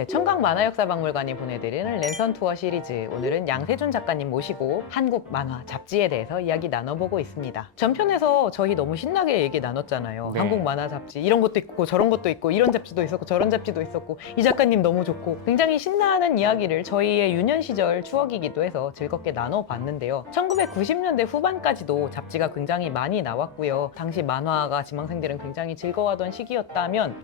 네, 청강 만화역사박물관이 보내드리는 랜선 투어 시리즈. 오늘은 양세준 작가님 모시고 한국 만화 잡지에 대해서 이야기 나눠보고 있습니다. 전편에서 저희 너무 신나게 얘기 나눴잖아요. 네. 한국 만화 잡지 이런 것도 있고 저런 것도 있고 이런 잡지도 있었고 저런 잡지도 있었고 이 작가님 너무 좋고 굉장히 신나는 이야기를 저희의 유년 시절 추억이기도 해서 즐겁게 나눠봤는데요. 1990년대 후반까지도 잡지가 굉장히 많이 나왔고요. 당시 만화가 지망생들은 굉장히 즐거워하던 시기였다면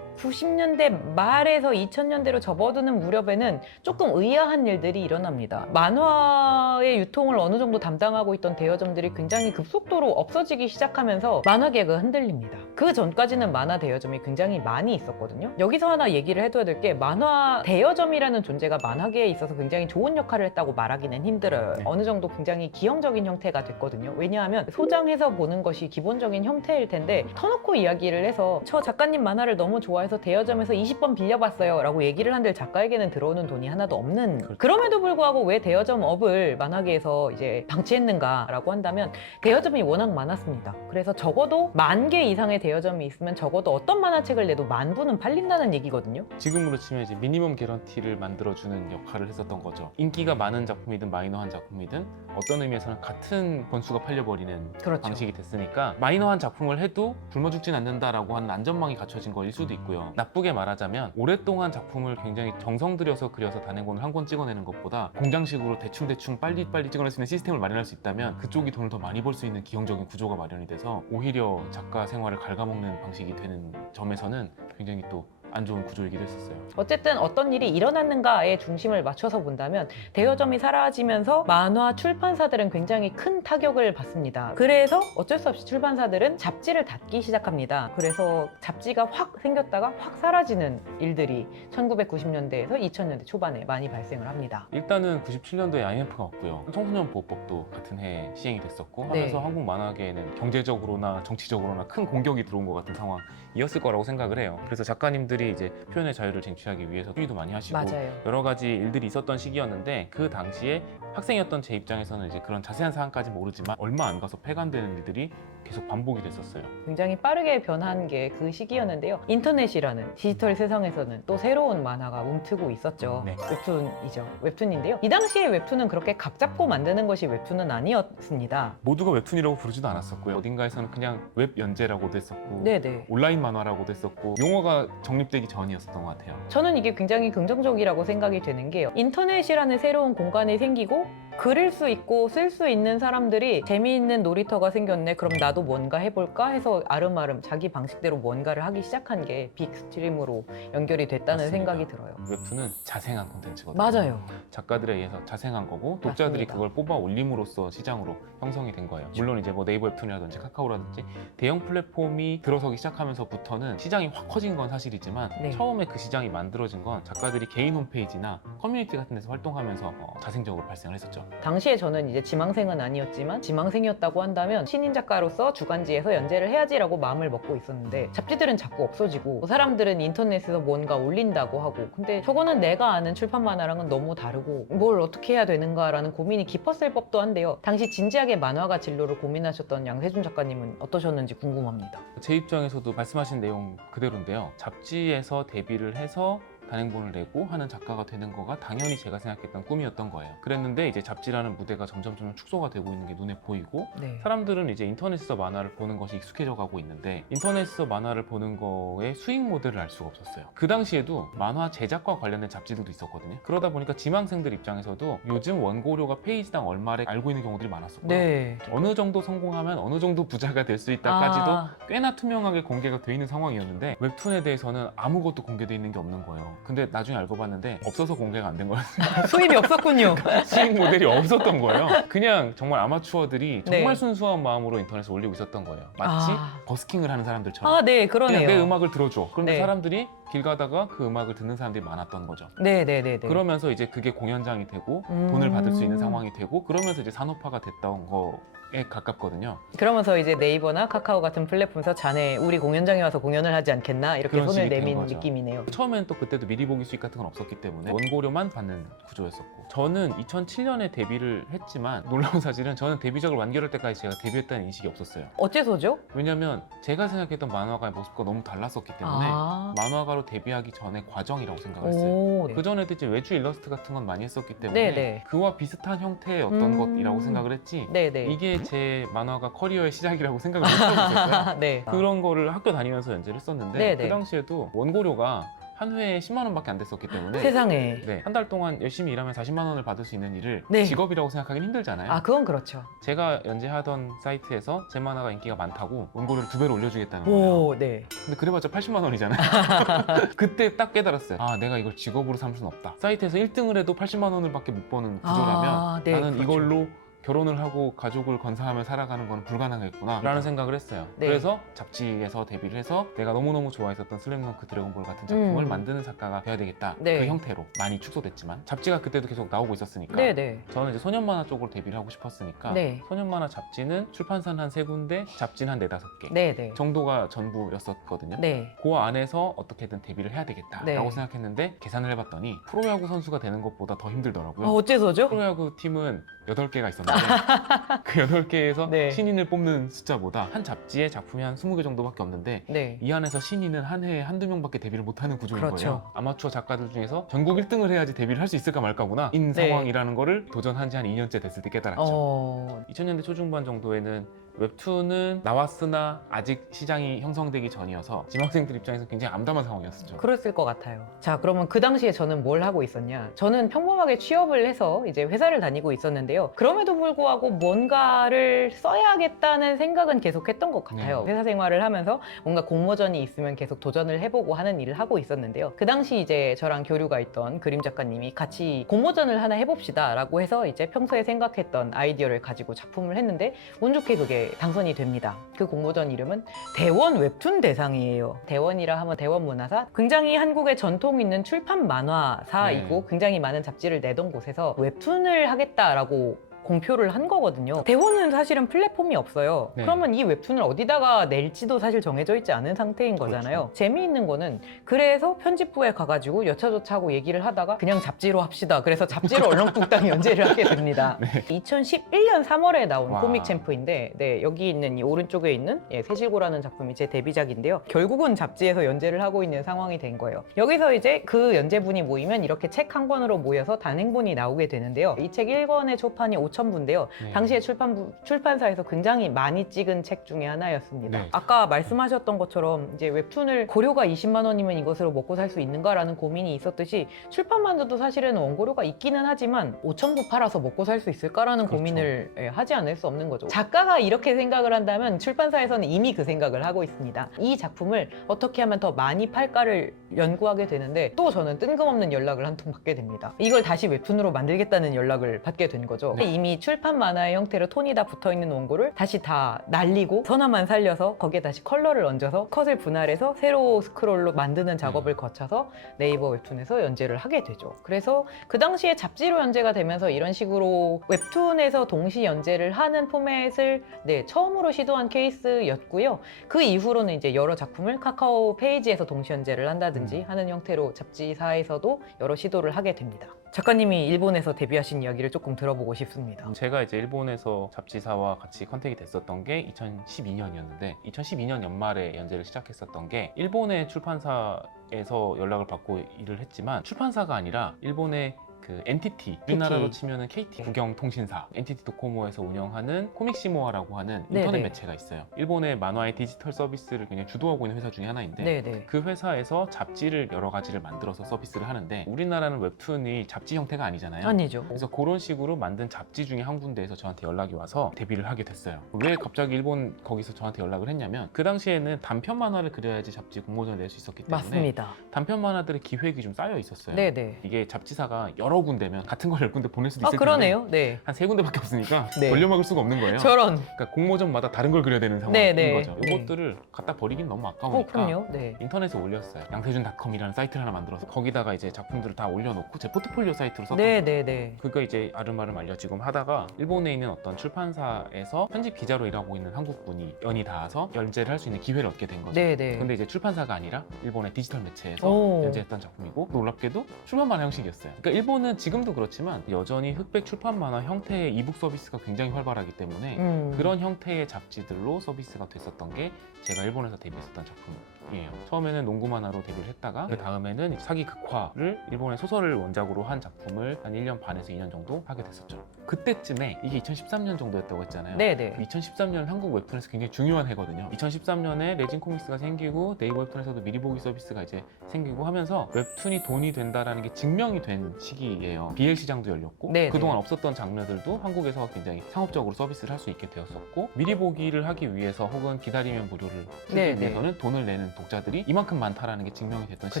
1990년대 말에서 2000년대로 접어드는 무렵에는 조금 의아한 일들이 일어납니다. 만화의 유통을 어느 정도 담당하고 있던 대여점들이 굉장히 급속도로 없어지기 시작하면서 만화계가 흔들립니다. 그 전까지는 만화 대여점이 굉장히 많이 있었거든요. 여기서 하나 얘기를 해둬야 될 게 만화 대여점이라는 존재가 만화계에 있어서 굉장히 좋은 역할을 했다고 말하기는 힘들어요. 네. 어느 정도 굉장히 기형적인 형태가 됐거든요. 왜냐하면 소장해서 보는 것이 기본적인 형태일 텐데 터놓고 이야기를 해서 저 작가님 만화를 너무 좋아해 서 대여점에서 20번 빌려봤어요 라고 얘기를 한들 작가에게는 들어오는 돈이 하나도 없는 그렇죠. 그럼에도 불구하고 왜 대여점 업을 만화계에서 이제 방치했는가 라고 한다면 대여점이 워낙 많았습니다. 그래서 적어도 만 개 이상의 대여점이 있으면 적어도 어떤 만화책을 내도 만 부는 팔린다는 얘기거든요. 지금으로 치면 이제 미니멈 개런티를 만들어주는 역할을 했었던 거죠. 인기가 많은 작품이든 마이너한 작품이든 어떤 의미에서는 같은 번수가 팔려버리는 그렇죠. 방식이 됐으니까 마이너한 작품을 해도 굶어 죽진 않는다라고 하는 안전망이 갖춰진 거일 수도 있고요. 나쁘게 말하자면 오랫동안 작품을 굉장히 정성 들여서 그려서 단행본을 한 권 찍어내는 것보다 공장식으로 대충대충 빨리빨리 찍어낼 수 있는 시스템을 마련할 수 있다면 그쪽이 돈을 더 많이 벌 수 있는 기형적인 구조가 마련이 돼서 오히려 작가 생활을 갉아먹는 방식이 되는 점에서는 굉장히 또 안 좋은 구조이기도 했었어요. 어쨌든 어떤 일이 일어났는가에 중심을 맞춰서 본다면 대여점이 사라지면서 만화 출판사들은 굉장히 큰 타격을 받습니다. 그래서 어쩔 수 없이 출판사들은 잡지를 닫기 시작합니다. 그래서 잡지가 확 생겼다가 확 사라지는 일들이 1990년대에서 2000년대 초반에 많이 발생을 합니다. 일단은 97년도에 IMF가 왔고요. 청소년 보호법도 같은 해에 시행이 됐었고 네. 하면서 한국 만화계에는 경제적으로나 정치적으로나 큰 공격이 들어온 것 같은 상황이었을 거라고 생각을 해요. 그래서 작가님들이 이제 표현의 자유를 쟁취하기 위해서 투기도 많이 하시고 맞아요. 여러 가지 일들이 있었던 시기였는데 그 당시에 학생이었던 제 입장에서는 이제 그런 자세한 사항까지 모르지만 얼마 안 가서 폐간되는 일들이 계속 반복이 됐었어요. 굉장히 빠르게 변한 게 그 시기였는데요. 인터넷이라는 디지털 세상에서는 또 새로운 만화가 움트고 있었죠. 네. 웹툰이죠. 웹툰인데요. 이 당시에 웹툰은 그렇게 각 잡고 만드는 것이 웹툰은 아니었습니다. 모두가 웹툰이라고 부르지도 않았었고요. 어딘가에서는 그냥 웹 연재라고도 했었고 네네. 온라인 만화라고도 했었고 용어가 정립되기 전이었었던 것 같아요. 저는 이게 굉장히 긍정적이라고 생각이 되는 게요. 인터넷이라는 새로운 공간이 생기고 그릴 수 있고 쓸 수 있는 사람들이 재미있는 놀이터가 생겼네. 그럼 나도 뭔가 해볼까 해서 아름아름 자기 방식대로 뭔가를 하기 시작한 게 빅스트림으로 연결이 됐다는 맞습니다. 생각이 들어요. 웹툰은 자생한 콘텐츠거든요. 맞아요. 작가들에 의해서 자생한 거고 독자들이 맞습니다. 그걸 뽑아 올림으로써 시장으로 형성이 된 거예요. 물론 이제 뭐 네이버 웹툰이라든지 카카오라든지 대형 플랫폼이 들어서기 시작하면서부터는 시장이 확 커진 건 사실이지만 네. 처음에 그 시장이 만들어진 건 작가들이 개인 홈페이지나 커뮤니티 같은 데서 활동하면서 어, 자생적으로 발생을 했었죠. 당시에 저는 이제 지망생은 아니었지만 지망생이었다고 한다면 신인 작가로서 주간지에서 연재를 해야지라고 마음을 먹고 있었는데 잡지들은 자꾸 없어지고 사람들은 인터넷에서 뭔가 올린다고 하고 근데 저거는 내가 아는 출판 만화랑은 너무 다르고 뭘 어떻게 해야 되는가라는 고민이 깊었을 법도 한데요. 당시 진지하게 만화가 진로를 고민하셨던 양세준 작가님은 어떠셨는지 궁금합니다. 제 입장에서도 말씀하신 내용 그대로인데요. 잡지에서 데뷔를 해서 단행본을 내고 하는 작가가 되는 거가 당연히 제가 생각했던 꿈이었던 거예요. 그랬는데 이제 잡지라는 무대가 점점 점 축소가 되고 있는 게 눈에 보이고 네. 사람들은 이제 인터넷에서 만화를 보는 것이 익숙해져 가고 있는데 인터넷에서 만화를 보는 거의 수익 모델을 알 수가 없었어요. 그 당시에도 만화 제작과 관련된 잡지들도 있었거든요. 그러다 보니까 지망생들 입장에서도 요즘 원고료가 페이지당 얼마를 알고 있는 경우들이 많았었고요. 네. 어느 정도 성공하면 어느 정도 부자가 될 수 있다까지도 아. 꽤나 투명하게 공개가 돼 있는 상황이었는데 웹툰에 대해서는 아무것도 공개돼 있는 게 없는 거예요. 근데 나중에 알고 봤는데 없어서 공개가 안 된 거였어요. 수입이 없었군요. 수익 모델이 없었던 거예요. 그냥 정말 아마추어들이 정말 네. 순수한 마음으로 인터넷에 올리고 있었던 거예요. 마치 아. 버스킹을 하는 사람들처럼. 아, 네, 그냥 그러네요. 내 음악을 들어줘. 그런데 네. 사람들이 길 가다가 그 음악을 듣는 사람들이 많았던 거죠. 네, 네, 네, 네. 그러면서 이제 그게 공연장이 되고 음. 돈을 받을 수 있는 상황이 되고 그러면서 이제 산업화가 됐던 거에 가깝거든요. 그러면서 이제 네이버나 카카오 같은 플랫폼에서 자네 우리 공연장에 와서 공연을 하지 않겠나 이렇게 그런 손을 식이 된 내민 거죠. 느낌이네요. 처음엔 또 그때도 미리 보기 수익 같은 건 없었기 때문에 원고료만 받는 구조였었고 저는 2007년에 데뷔를 했지만 놀라운 사실은 저는 데뷔작을 완결할 때까지 제가 데뷔했다는 인식이 없었어요. 어째서죠? 왜냐면 제가 생각했던 만화가의 모습과 너무 달랐었기 때문에 아, 만화가 만화가로 데뷔하기 전에 과정이라고 생각을 했어요. 오. 그 전에도 이제 외주 일러스트 같은 건 많이 했었기 때문에 네, 네. 그와 비슷한 형태의 어떤 음. 것이라고 생각을 했지 네네. 이게 제 만화가 커리어의 시작이라고 생각을 못하고 있었어요. 네. 그런 거를 학교 다니면서 연재를 했었는데 네, 네. 그 당시에도 원고료가 한 회에 10만 원밖에 안 됐었기 때문에 세상에. 네, 한 달 동안 열심히 일하면 40만 원을 받을 수 있는 일을 네. 직업이라고 생각하기는 힘들잖아요. 아 그건 그렇죠. 제가 연재하던 사이트에서 제 만화가 인기가 많다고 원고료를 두 배로 올려주겠다는 거예요. 오, 네. 근데 그래봤자 80만 원이잖아요. 그때 딱 깨달았어요. 아, 내가 이걸 직업으로 삼을 수는 없다. 사이트에서 1등을 해도 80만 원을밖에 못 버는 구조라면 아, 네, 나는 그렇죠. 이걸로 결혼을 하고 가족을 건사하며 살아가는 건 불가능하겠구나 라는 생각을 했어요 네. 그래서 잡지에서 데뷔를 해서 내가 너무너무 좋아했었던 슬램덩크 드래곤볼 같은 작품을 음. 만드는 작가가 돼야 되겠다 네. 그 형태로 많이 축소됐지만 잡지가 그때도 계속 나오고 있었으니까 네 네. 저는 이제 소년 만화 쪽으로 데뷔를 하고 싶었으니까 네. 소년 만화 잡지는 출판사는 한 세 군데 잡지는 한 네다섯 개 네 네. 정도가 전부였었거든요 네. 그 안에서 어떻게든 데뷔를 해야 되겠다라고 네. 생각했는데 계산을 해봤더니 프로야구 선수가 되는 것보다 더 힘들더라고요 아, 어째서죠? 프로야구 팀은 8개가 있었는데 그 8개에서 네. 신인을 뽑는 숫자보다 한 잡지에 작품이 한 20개 정도밖에 없는데 네. 이 안에서 신인은 한 해에 한두 명밖에 데뷔를 못하는 구조인 그렇죠. 거예요. 아마추어 작가들 중에서 전국 1등을 해야지 데뷔를 할 수 있을까 말까구나 인 네. 상황이라는 거를 도전한 지 한 2년째 됐을 때 깨달았죠. 어. 2000년대 초중반 정도에는 웹툰은 나왔으나 아직 시장이 형성되기 전이어서 지망생들 입장에서 굉장히 암담한 상황이었었죠. 그랬을 것 같아요. 자, 그러면 그 당시에 저는 뭘 하고 있었냐? 저는 평범하게 취업을 해서 이제 회사를 다니고 있었는데요. 그럼에도 불구하고 뭔가를 써야겠다는 생각은 계속 했던 것 같아요. 네. 회사 생활을 하면서 뭔가 공모전이 있으면 계속 도전을 해보고 하는 일을 하고 있었는데요. 그 당시 이제 저랑 교류가 있던 그림 작가님이 같이 공모전을 하나 해봅시다 라고 해서 이제 평소에 생각했던 아이디어를 가지고 작품을 했는데 운 좋게 그게 당선이 됩니다. 그 공모전 이름은 대원 웹툰 대상이에요. 대원이라 하면 대원 문화사 굉장히 한국의 전통 있는 출판 만화사이고 네. 굉장히 많은 잡지를 내던 곳에서 웹툰을 하겠다라고 공표를 한 거거든요. 대원은 사실은 플랫폼이 없어요. 네. 그러면 이 웹툰을 어디다가 낼지도 사실 정해져 있지 않은 상태인 거잖아요. 재미있는 거는 그래서 편집부에 가가지고 여차저차 하고 얘기를 하다가 그냥 잡지로 합시다. 그래서 잡지로 얼렁뚱땅 연재를 하게 됩니다. 2011년 3월에 나온 와. 코믹 챔프인데 네, 여기 있는 이 오른쪽에 있는 예, 새실고라는 작품이 제 데뷔작인데요. 결국은 잡지에서 연재를 하고 있는 상황이 된 거예요. 여기서 이제 그 연재분이 모이면 이렇게 책 한 권으로 모여서 단행본이 나오게 되는데요. 이 책 1권의 초판이 5,000부인데요. 네. 당시에 출판부, 출판사에서 굉장히 많이 찍은 책 중에 하나였습니다. 네. 아까 말씀하셨던 것처럼 이제 웹툰을 고료가 20만 원이면 이것으로 먹고 살 수 있는가라는 고민이 있었듯이 출판만져도 사실은 원고료가 있기는 하지만 5천 부 팔아서 먹고 살 수 있을까라는 그렇죠. 고민을 예, 하지 않을 수 없는 거죠. 작가가 이렇게 생각을 한다면 출판사에서는 이미 그 생각을 하고 있습니다. 이 작품을 어떻게 하면 더 많이 팔까를 연구하게 되는데 또 저는 뜬금없는 연락을 한 통 받게 됩니다. 이걸 다시 웹툰으로 만들겠다는 연락을 받게 된 거죠. 네. 이미 출판 만화의 형태로 톤이 다 붙어 있는 원고를 다시 다 날리고 선화만 살려서 거기에 다시 컬러를 얹어서 컷을 분할해서 세로 스크롤로 만드는 작업을 음. 거쳐서 네이버 웹툰에서 연재를 하게 되죠. 그래서 그 당시에 잡지로 연재가 되면서 이런 식으로 웹툰에서 동시 연재를 하는 포맷을 네, 처음으로 시도한 케이스였고요. 그 이후로는 이제 여러 작품을 카카오 페이지에서 동시 연재를 한다든지 음. 하는 형태로 잡지사에서도 여러 시도를 하게 됩니다. 작가님이 일본에서 데뷔하신 이야기를 조금 들어보고 싶습니다. 제가 이제 일본에서 잡지사와 같이 컨택이 됐었던 게 2012년이었는데 2012년 연말에 연재를 시작했었던 게 일본의 출판사에서 연락을 받고 일을 했지만 출판사가 아니라 일본의 그 NTT 우리나라로 치면은 KT 국영통신사 NTT 도코모에서 운영하는 코믹시모아라고 하는 인터넷 네네. 매체가 있어요. 일본의 만화의 디지털 서비스를 굉장히 주도하고 있는 회사 중에 하나인데 네네. 그 회사에서 잡지를 여러 가지를 만들어서 서비스를 하는데 우리나라는 웹툰이 잡지 형태가 아니잖아요. 아니죠. 그래서 그런 식으로 만든 잡지 중에 한 군데에서 저한테 연락이 와서 데뷔를 하게 됐어요. 왜 갑자기 일본 거기서 저한테 연락을 했냐면 그 당시에는 단편 만화를 그려야지 잡지 공모전을 낼 수 있었기 때문에 맞습니다. 단편 만화들의 기획이 좀 쌓여 있었어요. 네네. 이게 잡지사가 여러 군데면 같은 걸 열 군데 보낼 수도 아 있을 그러네요. 네. 한세 군데밖에 없으니까 네. 돌려막을 수가 없는 거예요. 저런. 그러니까 공모전마다 다른 걸 그려야 되는 상황인 네, 네. 거죠. 네. 이것들을 갖다 버리긴 너무 어 아까우니까 그럼요. 네. 인터넷에 올렸어요. 양세준닷컴이라는 사이트를 하나 만들어서 거기다가 이제 작품들을 다 올려놓고 제 포트폴리오 사이트로 썼던 네네네. 그거 이제 아름아름 알려 지금 하다가 일본에 있는 어떤 출판사에서 편집 기자로 일하고 있는 한국 분이 연이 닿아서 연재를 할 수 있는 기회를 얻게 된 거죠. 네 네. 근데 이제 출판사가 아니라 일본의 디지털 매체에서 오. 연재했던 작품이고 놀랍게도 출판만 형식이었어요. 그러니까 일본 은 지금도 그렇지만 여전히 흑백 출판 만화 형태의 이북 서비스가 굉장히 활발하기 때문에 음. 그런 형태의 잡지들로 서비스가 됐었던 게 제가 일본에서 데뷔했었던 작품 이에요. 처음에는 농구 만화로 데뷔를 했다가 그 다음에는 사기 극화를 일본의 소설을 원작으로 한 작품을 한 1년 반에서 2년 정도 하게 됐었죠. 그때쯤에 이게 2013년 정도였다고 했잖아요. 네네. 2013년 한국 웹툰에서 굉장히 중요한 해거든요. 2013년에 레진 코믹스가 생기고 네이버 웹툰에서도 미리 보기 서비스가 이제 생기고 하면서 웹툰이 돈이 된다라는 게 증명이 된 시기예요. BL 시장도 열렸고 네네. 그동안 없었던 장르들도 한국에서 굉장히 상업적으로 서비스를 할 수 있게 되었었고 미리 보기를 하기 위해서 혹은 기다리면 무료를 쓰기 네네. 위해서는 돈을 내는 독자들이 이만큼 많다라는 게 증명이 됐던 그쵸.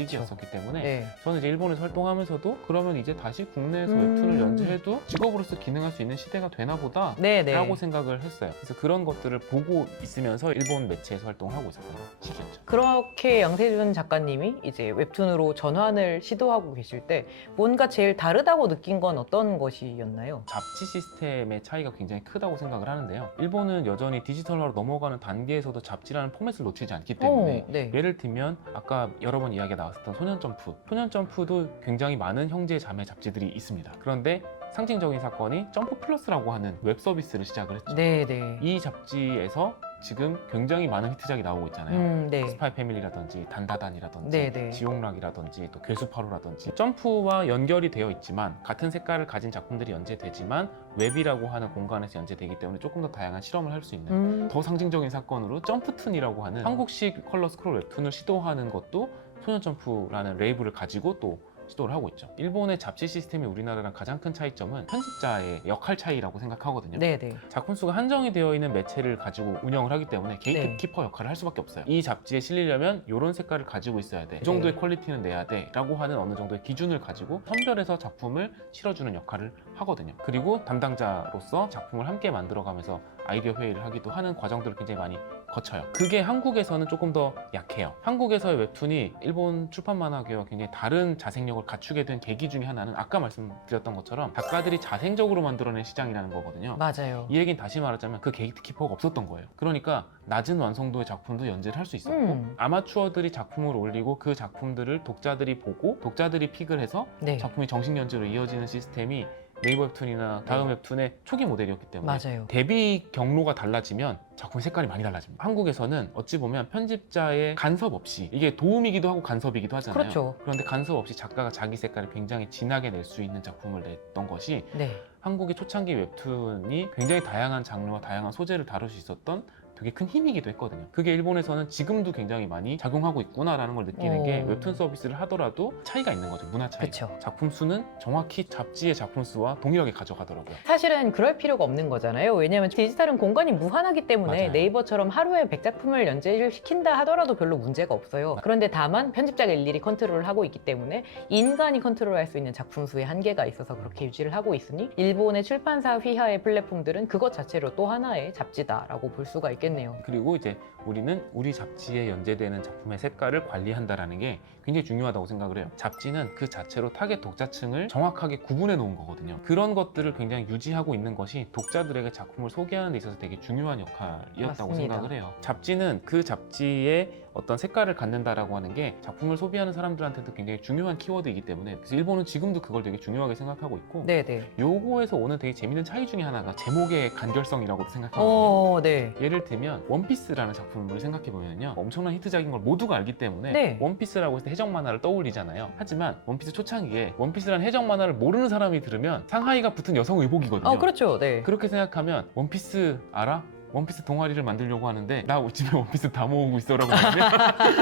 시기였었기 때문에 네. 저는 이제 일본에서 활동하면서 그러면 이제 다시 국내에서 음. 웹툰을 연재해도 직업으로서 기능할 수 있는 시대가 되나 보다 네 네. 라고 생각을 했어요. 그래서 그런 것들을 보고 있으면서 일본 매체에서 활동을 하고 있었던 시기였죠. 그렇게 양세준 작가님이 이제 웹툰으로 전환을 시도하고 계실 때 뭔가 제일 다르다고 느낀 건 어떤 것이었나요? 잡지 시스템의 차이가 굉장히 크다고 생각을 하는데요. 일본은 여전히 디지털화로 넘어가는 단계에서도 잡지라는 포맷을 놓치지 않기 때문에 어, 네. 예를 들면 아까 여러 번 이야기가 나왔었던 소년 점프 소년 점프도 굉장히 많은 형제 자매 잡지들이 있습니다. 그런데 상징적인 사건이 점프 플러스라고 하는 웹 서비스를 시작을 했죠. 네 네. 이 잡지에서 지금 굉장히 많은 히트작이 나오고 있잖아요. 음, 네. 스파이 패밀리라든지 단다단이라든지 네 네. 지옥락이라든지 또 괴수파로라든지 점프와 연결이 되어 있지만 같은 색깔을 가진 작품들이 연재되지만 웹이라고 하는 공간에서 연재되기 때문에 조금 더 다양한 실험을 할 수 있는 음, 더 상징적인 사건으로 점프툰이라고 하는 한국식 컬러 스크롤 웹툰을 시도하는 것도 소년점프라는 레이블을 가지고 또 시도를 하고 있죠. 일본의 잡지 시스템이 우리나라랑 가장 큰 차이점은 편집자의 역할 차이라고 생각하거든요. 네네. 작품 수가 한정이 되어 있는 매체를 가지고 운영을 하기 때문에 게이트 네. 키퍼 역할을 할 수밖에 없어요. 이 잡지에 실리려면 이런 색깔을 가지고 있어야 돼. 이 정도의 네. 퀄리티는 내야 돼. 라고 하는 어느 정도의 기준을 가지고 선별해서 작품을 실어주는 역할을 하거든요. 그리고 담당자로서 작품을 함께 만들어가면서 아이디어 회의를 하기도 하는 과정들을 굉장히 많이 거쳐요. 그게 한국에서는 조금 더 약해요. 한국에서의 웹툰이 일본 출판 만화계와 굉장히 다른 자생력을 갖추게 된 계기 중에 하나는 아까 말씀드렸던 것처럼 작가들이 자생적으로 만들어낸 시장이라는 거거든요. 맞아요. 이 얘기는 다시 말하자면 그 게이트키퍼가 없었던 거예요. 그러니까 낮은 완성도의 작품도 연재를 할 수 있었고 음. 아마추어들이 작품을 올리고 그 작품들을 독자들이 보고 독자들이 픽을 해서 네. 작품이 정식 연재로 이어지는 시스템이 네이버 웹툰이나 다음 웹툰의 초기 모델이었기 때문에 맞아요. 데뷔 경로가 달라지면 작품의 색깔이 많이 달라집니다. 한국에서는 어찌 보면 편집자의 간섭 없이 이게 도움이기도 하고 간섭이기도 하잖아요. 그렇죠. 그런데 간섭 없이 작가가 자기 색깔을 굉장히 진하게 낼 수 있는 작품을 냈던 것이 네. 한국의 초창기 웹툰이 굉장히 다양한 장르와 다양한 소재를 다룰 수 있었던 되게 큰 힘이기도 했거든요. 그게 일본에서는 지금도 굉장히 많이 작용하고 있구나라는 걸 느끼는 게 오. 웹툰 서비스를 하더라도 차이가 있는 거죠. 문화 차이. 그쵸. 작품 수는 정확히 잡지의 작품 수와 동일하게 가져가더라고요. 사실은 그럴 필요가 없는 거잖아요. 왜냐하면 디지털은 공간이 무한하기 때문에 맞아요. 네이버처럼 하루에 100작품을 연재를 시킨다 하더라도 별로 문제가 없어요. 그런데 다만 편집자가 일일이 컨트롤을 하고 있기 때문에 인간이 컨트롤할 수 있는 작품 수의 한계가 있어서 그렇게 유지를 하고 있으니 일본의 출판사 휘하의 플랫폼들은 그것 자체로 또 하나의 잡지다라고 볼 수가 있겠 네요. 그리고 이제 우리는 우리 잡지에 연재되는 작품의 색깔을 관리한다라는 게 굉장히 중요하다고 생각을 해요. 잡지는 그 자체로 타겟 독자층을 정확하게 구분해 놓은 거거든요. 그런 것들을 굉장히 유지하고 있는 것이 독자들에게 작품을 소개하는 데 있어서 되게 중요한 역할이었다고 맞습니다. 생각을 해요. 잡지는 그 잡지의 어떤 색깔을 갖는다라고 하는 게 작품을 소비하는 사람들한테도 굉장히 중요한 키워드이기 때문에 그래서 일본은 지금도 그걸 되게 중요하게 생각하고 있고 네네. 요거에서 오는 되게 재밌는 차이 중에 하나가 제목의 간결성이라고도 생각하거든요. 어, 네. 예를 들면 원피스라는 작품을 생각해 보면요 엄청난 히트작인 걸 모두가 알기 때문에 네. 원피스라고 해서 해적 만화를 떠올리잖아요 하지만 원피스 초창기에 원피스라는 해적 만화를 모르는 사람이 들으면 상하이가 붙은 여성 의복이거든요 어, 그렇죠. 네. 그렇게 생각하면 원피스 알아? 원피스 동아리를 만들려고 하는데 나 집에 원피스 다 모으고 있어라고 하면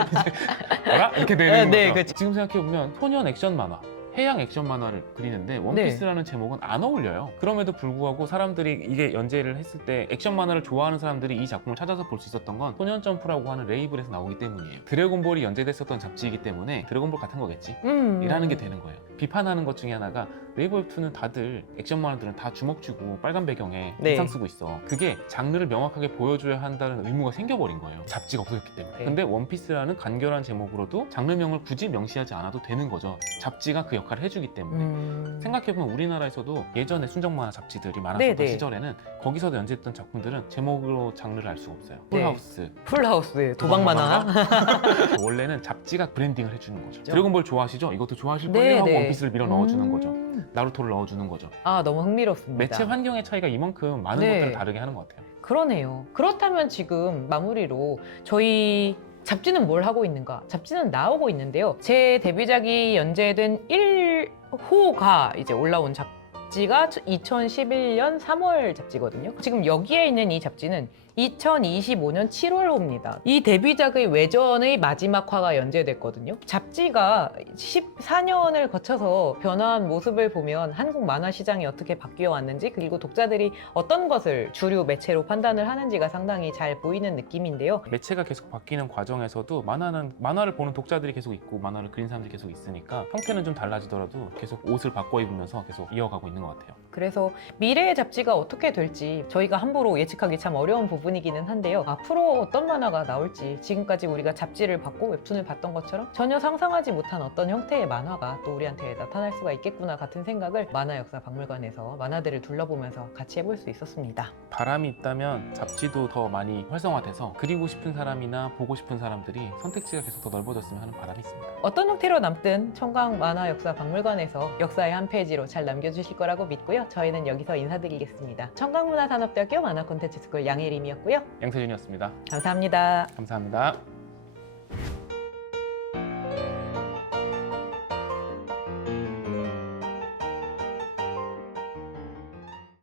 이제 알아? 이렇게 되는 네, 거죠 네, 그치. 지금 생각해 보면 소년 액션 만화 해양 액션 만화를 그리는데 원피스라는 제목은 안 어울려요. 그럼에도 불구하고 사람들이 이게 연재를 했을 때 액션 만화를 좋아하는 사람들이 이 작품을 찾아서 볼 수 있었던 건 소년 점프라고 하는 레이블에서 나오기 때문이에요. 드래곤볼이 연재됐었던 잡지이기 때문에 드래곤볼 같은 거겠지. 음. 이라는 게 되는 거예요. 비판하는 것 중에 하나가 네이버 웹툰은 다들 액션 만화들은 다 주먹 쥐고 빨간 배경에 네. 인상 쓰고 있어. 그게 장르를 명확하게 보여줘야 한다는 의무가 생겨버린 거예요. 잡지가 없어졌기 때문에. 네. 근데 원피스라는 간결한 제목으로도 장르명을 굳이 명시하지 않아도 되는 거죠. 잡지가 그 역할을 해주기 때문에. 음. 생각해보면 우리나라에서도 예전에 순정 만화 잡지들이 많았었던 네네. 시절에는 거기서도 연재했던 작품들은 제목으로 장르를 알 수가 없어요. 네. 풀하우스, 풀하우스 네. 도박 만화. 원래는 잡지가 브랜딩을 해주는 거죠. 드래곤볼 좋아하시죠? 이것도 좋아하실 네, 거예요 하고 네. 원피스를 밀어 넣어주는 거죠. 나루토를 넣어주는 거죠. 아 너무 흥미롭습니다. 매체 환경의 차이가 이만큼 많은 네. 것들을 다르게 하는 것 같아요. 그러네요. 그렇다면 지금 마무리로 저희 잡지는 뭘 하고 있는가? 잡지는 나오고 있는데요. 제 데뷔작이 연재된 1호가 이제 올라온 잡지가 2011년 3월 잡지거든요. 지금 여기에 있는 이 잡지는 2025년 7월호입니다. 이 데뷔작의 외전의 마지막 화가 연재됐거든요. 잡지가 14년을 거쳐서 변화한 모습을 보면 한국 만화 시장이 어떻게 바뀌어 왔는지 그리고 독자들이 어떤 것을 주류 매체로 판단을 하는지가 상당히 잘 보이는 느낌인데요. 매체가 계속 바뀌는 과정에서도 만화는 만화를 보는 독자들이 계속 있고 만화를 그린 사람들이 계속 있으니까 형태는 좀 달라지더라도 계속 옷을 바꿔 입으면서 계속 이어가고 있는 것 같아요. 그래서 미래의 잡지가 어떻게 될지 저희가 함부로 예측하기 참 어려운 부분 이기는 한데요. 앞으로 어떤 만화가 나올지 지금까지 우리가 잡지를 받고 웹툰을 봤던 것처럼 전혀 상상하지 못한 어떤 형태의 만화가 또 우리한테 나타날 수가 있겠구나 같은 생각을 만화 역사 박물관에서 만화들을 둘러보면서 같이 해볼 수 있었습니다. 바람이 있다면 잡지도 더 많이 활성화돼서 그리고 싶은 사람이나 보고 싶은 사람들이 선택지가 계속 더 넓어졌으면 하는 바람이 있습니다. 어떤 형태로 남든 청강 만화 역사 박물관에서 역사의 한 페이지로 잘 남겨주실 거라고 믿고요. 저희는 여기서 인사드리겠습니다. 청강문화산업대학교 만화 콘텐츠 스쿨 양혜림 이었고요. 양세준이었습니다. 감사합니다. 감사합니다.